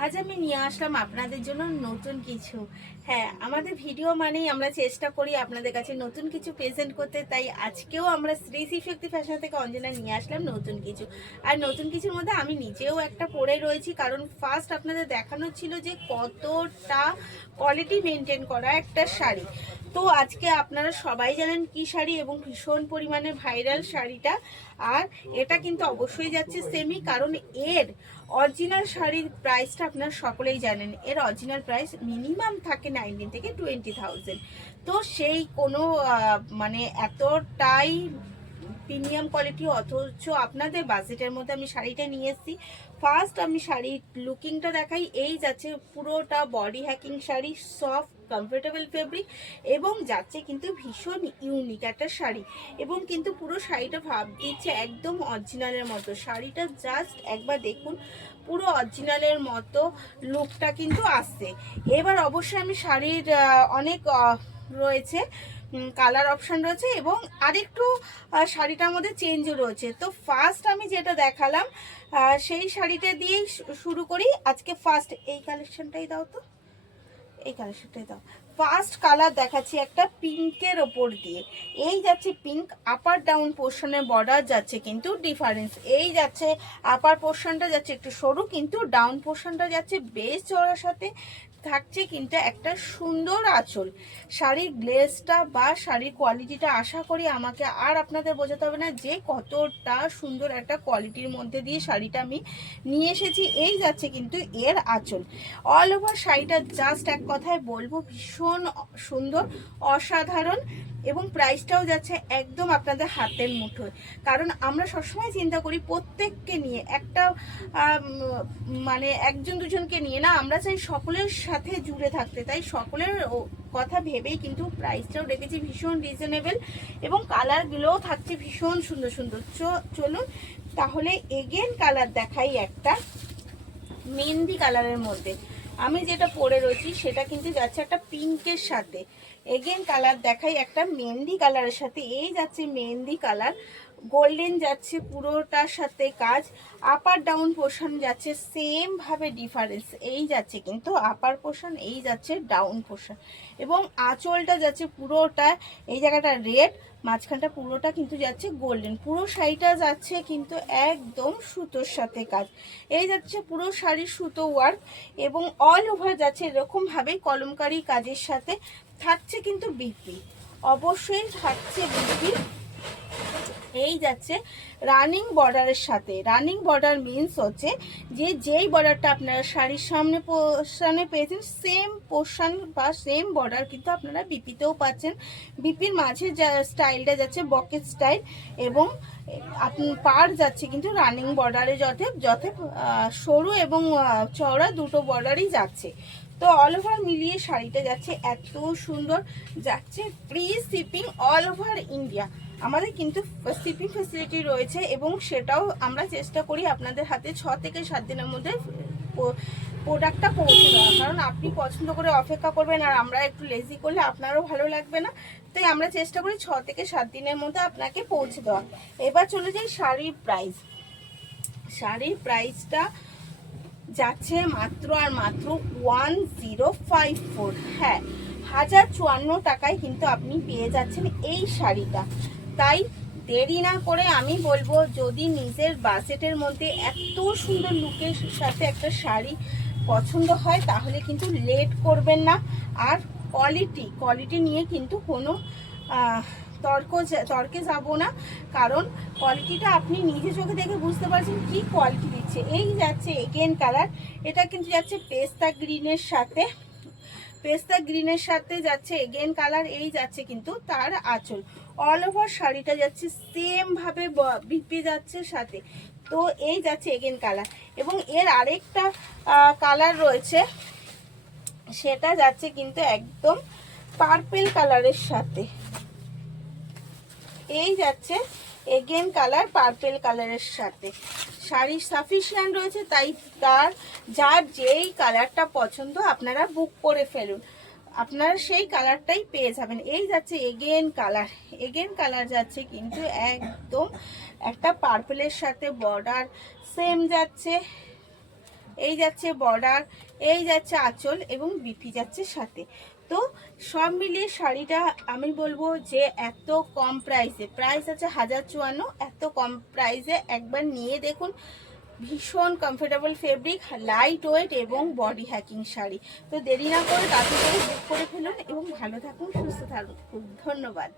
আজ আমি নিয়ে আসলাম আপনাদের জন্য নতুন কিছু। হ্যাঁ, আমাদের ভিডিও মানেই আমরা চেষ্টা করি আপনাদের কাছে নতুন কিছু প্রেজেন্ট করতে। তাই আজকেও আমরা শ্রী শিবশক্তি ফ্যাশন থেকে অঞ্জনা নিয়ে আসলাম নতুন কিছু। আর নতুন কিছুর মধ্যে আমি নিজেও একটা পরে রয়েছি, কারণ ফার্স্ট আপনাদের দেখানো ছিল যে কতটা কোয়ালিটি মেনটেন করা একটা শাড়ি। তো আজকে আপনারা সবাই জানেন কি শাড়ি এবং ভীষণ পরিমাণে ভাইরাল শাড়িটা। আর এটা কিন্তু অবশ্যই যাচ্ছে সেমি, কারণ এর অরিজিনাল শাড়ির প্রাইসটা আপনারা সকলেই জানেন। এর অরিজিনাল প্রাইস মিনিমাম থাকে 19 থেকে 20,000। তো সেই কোনো মানে এতটাই প্রিমিয়াম কোয়ালিটি, অথচ আপনাদের বাজেটের মধ্যে আমি শাড়িটা নিয়ে এসেছি। ফার্স্ট আমি শাড়ির লুকিংটা দেখাই। এই যাচ্ছে পুরোটা body hacking sari, soft comfortable fabric, এবং যাচ্ছে কিন্তু ভীষণ ইউনিক একটা শাড়ি। এবং কিন্তু পুরো শাড়িটা ভাব দিচ্ছে একদম অরিজিনালের মতো। শাড়িটা জাস্ট একবার দেখুন, পুরো অরিজিনালের মতো লুকটা কিন্তু আসছে। এবার অবশ্যই আমি শাড়ির অনেক রয়েছে, কালার অপশান রয়েছে, এবং আরেকটু শাড়িটার মধ্যে চেঞ্জও রয়েছে। তো ফার্স্ট আমি যেটা দেখালাম সেই শাড়িটা দিয়েই শুরু করি। আজকে ফার্স্ট এই কালেকশনটাই দাও তো, এই কালেকশনটাই দাও। ফার্স্ট কালার দেখাচ্ছি একটা পিঙ্কের ওপর দিয়ে। এই যাচ্ছে পিঙ্ক, আপার ডাউন পোর্শনের বর্ডার যাচ্ছে কিন্তু ডিফারেন্স। এই যাচ্ছে আপার পোর্শনটা যাচ্ছে একটু সরু, কিন্তু ডাউন পোর্শনটা যাচ্ছে বেশ চড়ার সাথে থাকছে কিন্তু একটা সুন্দর আঁচল। শাড়ির গ্লেজটা বা শাড়ির কোয়ালিটিটা আশা করি আমাকে আর আপনাদের বোঝাতে হবে না যে কতটা সুন্দর একটা কোয়ালিটির মধ্যে দিয়ে শাড়িটা আমি নিয়ে এসেছি। এই যাচ্ছে কিন্তু এর আঁচল। অল ওভার শাড়িটা জাস্ট এক কথায় বলবো ভীষণ সুন্দর, অসাধারণ, এবং প্রাইসটাও যাচ্ছে একদম আপনাদের হাতের মুঠোয়। কারণ আমরা সবসময় চিন্তা করি প্রত্যেককে নিয়ে, একটা মানে একজন দুজনকে নিয়ে না, আমরা চাই সকলের সাথে জুড়ে থাকতে। তাই সকলের কথা ভেবেই কিন্তু প্রাইসটাও রেখেছি ভীষণ রিজনেবল, এবং কালারগুলোও থাকছে ভীষণ সুন্দর সুন্দর। চলুন তাহলে এগেন কালার দেখাই একটা মেহেন্দি কালারের মধ্যে। আমি যেটা পরে রয়েছি সেটা কিন্তু যাচ্ছে একটা পিঙ্কের সাথে। এগেন কালার দেখাই একটা মেহেন্দি কালারের সাথে। এই যাচ্ছে মেহেন্দি কালার, গোল্ডেন যাচ্ছে পুরোটার সাথে কাজ। আপার ডাউন পোর্শন যাচ্ছে সেম ভাবে ডিফারেন্স। এই যাচ্ছে কিন্তু আপার পোর্শন, এই যাচ্ছে ডাউন পোর্শন, এবং আঁচলটা যাচ্ছে পুরোটা এই জায়গাটা রেড, মাঝখানটা পুরোটা কিন্তু যাচ্ছে গোল্ডেন। পুরো শাড়িটা যাচ্ছে কিন্তু একদম সুতোর সাথে কাজ। এই যাচ্ছে পুরো শাড়ির সুতো ওয়ার্ক, এবং অল ওভার যাচ্ছে এরকম ভাবে কলমকারি কাজের সাথে থাকছে কিন্তু বিপি, অবশ্যই থাকছে বিপি। এই যাচ্ছে রানিং বর্ডারের সাথে। রানিং বর্ডার মিনস হচ্ছে যে যেই বর্ডারটা আপনারা শাড়ির সামনে পোর্শনে পেয়েছেন সেম পোর্শন বা সেম বর্ডার কিন্তু আপনারা বিপিতেও পাচ্ছেন। বিপির মাঝে যা স্টাইলটা যাচ্ছে বকেট স্টাইল, এবং আপনি পার যাচ্ছে কিন্তু রানিং বর্ডারে যথে সরু এবং চওড়া দুটো বর্ডারই যাচ্ছে। তো অল ওভার মিলিয়ে শাড়িটা যাচ্ছে এত সুন্দর, যাচ্ছে free shipping all over India. আমাদের কিন্তু শিপিং ফ্যাসিলিটি রয়েছে, এবং সেটাও আমরা চেষ্টা করি আপনাদের হাতে 6 থেকে 7 দিনের মধ্যে প্রোডাক্টটা পৌঁছে দেওয়া। কারণ আপনি পছন্দ করে অপেক্ষা করবেন আর আমরা একটু লেজি করলে আপনারও ভালো লাগবে না। তাই আমরা চেষ্টা করি 6 থেকে 7 দিনের মধ্যে আপনাকে পৌঁছে দেওয়া। এবার চলে যাই শাড়ির প্রাইস। শাড়ির প্রাইসটা যাচ্ছে মাত্র আর মাত্র 1054। হ্যাঁ, 1054 টাকায় কিন্তু আপনি পেয়ে যাচ্ছেন এই শাড়িটা। তাই দেরি না করে আমি বলবো, যদি নিজের বাজেটের মধ্যে এত সুন্দর লুকের সাথে একটা শাড়ি পছন্দ হয় তাহলে কিন্তু লেট করবেন না। আর কোয়ালিটি নিয়ে কিন্তু কোনো তর্কে যাব না, কারণ কোয়ালিটিটা আপনি নিজে চোখে দেখে বুঝতে পারছেন কি কোয়ালিটি দিচ্ছে। এই যাচ্ছে এগেন কালার, এটা কিন্তু যাচ্ছে পেস্তা গ্রিনের সাথে যাচ্ছে এগেন কালার। এই যাচ্ছে কিন্তু তার আঁচল। অল ওভার শাড়িটা যাচ্ছে সেম ভাবে বিপি যাচ্ছে সাথে। তো এই যাচ্ছে এগেন কালার, এবং এর আরেকটা কালার রয়েছে, সেটা যাচ্ছে কিন্তু একদম পার্পেল কালারের সাথে। এই যাচ্ছে এগেন কালার পার্পেল কালারের সাথে। শাড়ি সাফিসিয়েন্ট রয়েছে, তাই যার যেই কালারটা পছন্দ আপনারা বুক করে ফেলুন, আপনারা সেই কালারটাই পেয়ে যাবেন। এই যাচ্ছে এগেন কালার যাচ্ছে কিন্তু একদম একটা পার্পেলের সাথে বর্ডার সেম যাচ্ছে, এই যাচ্ছে বর্ডার, এই যাচ্ছে আঁচল এবং বিপি যাচ্ছে সাথে। তো সব মিলিয়ে শাড়িটা আমি বলবো যে এত কম প্রাইসে, প্রাইস আছে 1054, এত কম প্রাইসে একবার নিয়ে দেখুন। ভীষণ কমফোর্টেবল ফেব্রিক, লাইট ওয়েট এবং বডি হ্যাকিং শাড়ি। তো দেরি না করে তাড়াতাড়ি বুক করে ফেলুন এবং ভালো থাকুন, সুস্থ থাকুন। ধন্যবাদ।